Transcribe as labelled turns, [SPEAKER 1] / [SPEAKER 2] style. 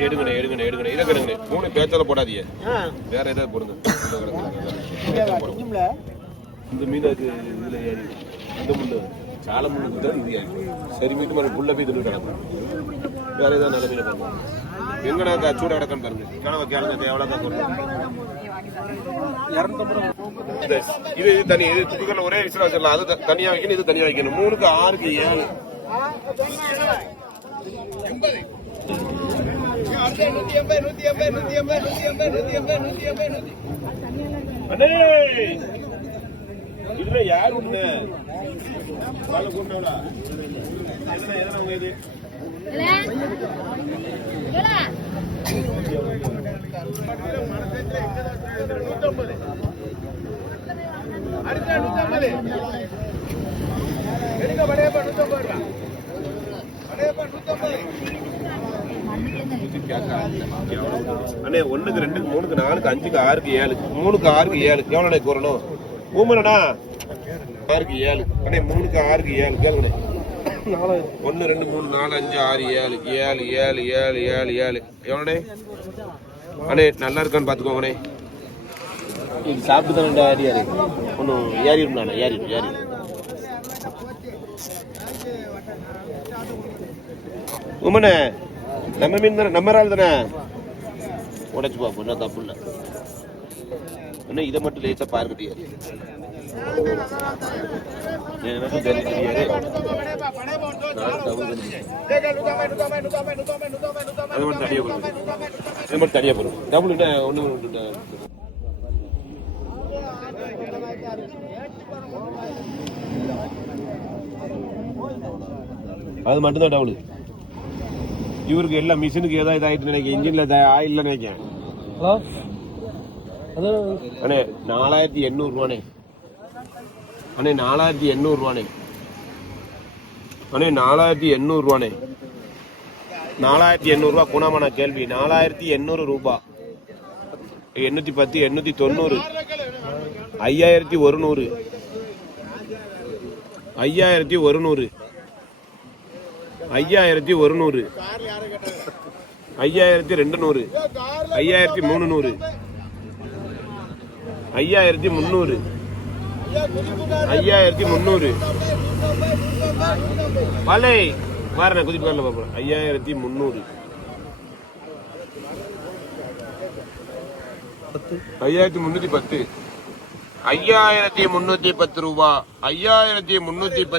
[SPEAKER 1] எடுங்கண்ணே எடுங்கண்ணே எடுங்கண்ணே. இதை கிடங்குண்ணே மூணு பேச்சால போடாதீங்க. வேற ஏதாவது போடுங்க. இந்த மீன் அது இதுல ஏறி இந்த முள்ளு சால முள்ளு தான் இது ஏறி சரி மீட்டு மாதிரி புள்ள போய் வேற ஏதாவது நல்ல மீன் எங்கடா சூட கிடக்குன்னு பாருங்க. கனவை கேளுங்க எவ்வளோ தான் இது இது தனி இது குக்கர்ல ஒரே விசில் வச்சிடலாம் அது த- தனியா வைக்கணும் இது தனியா வைக்கணும். மூணுக்கு ஆறுக்கு ஏழு. அண்ணே! இதுல யார் ஒண்ணு பால கூட்டா என்ன எதனா உங்க இது? அண்ணே ஒண்ணுக்கு ரெண்டுக்கு மூணுக்கு நாலுக்கு அஞ்சுக்கு ஆறுக்கு ஏழு. மூணுக்கு ஆறுக்கு ஏழு. எவ்வளோ கூறணும்? ஊமனடா. ஆறுக்கு ஏழு. அண்ணே மூணுக்கு ஆறுக்கு ஏழு. கேளுங்கண்ணே. ஒன்று ரெண்டு மூணு நாலு அஞ்சு ஆறு ஏழு. ஏழு ஏழு ஏழு ஏழு ஏழு. எவ்வளோண்ணே அண்ணே நல்லா இருக்கான்னு பார்த்துக்கோங்கண்ணே.
[SPEAKER 2] இது சாப்பிட்டு தான் ஏரியா இருக்கு.
[SPEAKER 1] ஒன்றும் ஏறிடும்ண்ணா ஏறிடும் ஏறிடும். உமனே நம்ம மீன் தானே நம்ம ஆள் தானே? உடைச்சு பார்ப்போம் என்ன தப்பு இல்லை அண்ணா இதை மட்டும் லேசா பார்க்கட்டியா தெரியாது. அது மட்டும் தனியாக அது மட்டும் தனியாக போடுங்க டபுள் என்ன ஒன்று அது மட்டும்தான் டபுள் இவருக்கு எல்லாம் மிஷினுக்கு ஏதாவது இதாயிட்டு நினைக்கிறேன். இன்ஜின்ல ஆயில் நினைக்கிறேன்.
[SPEAKER 2] ஹலோ?
[SPEAKER 1] அண்ணே நாலாயிரத்தி எண்ணூறு ரூபானே அண்ணே நாலாயிரத்தி எண்ணூறு ரூபானே அண்ணே நாலாயிரத்தி எண்ணூறு ரூபானே நாலாயிரத்தி எண்ணூறுபா குணமான கேள்வி. நாலாயிரத்தி எண்ணூறு ரூபா. எண்ணூற்றி பத்து எண்ணூற்றி தொண்ணூறு. ஐயாயிரத்தி ஒரு நூறு ஐயாயிரத்தி ஒரு நூறு ஐயாயிரத்தி ஒரு நூறு ஐயாயிரத்தி ரெண்டு நூறு ஐயாயிரத்தி மூணு நூறு ஐயாயிரத்தி முந்நூறு. ஐயாயிரத்தி முந்நூறு. வலை வாரண்ணே குதிப்பு காரில் ஐயாயிரத்தி முந்நூறு. ஐயாயிரத்தி முந்நூற்றி பத்து. ஐயாயிரத்தி முந்நூற்றி பத்து ரூபா. ஐயாயிரத்தி முந்நூற்றி பத்து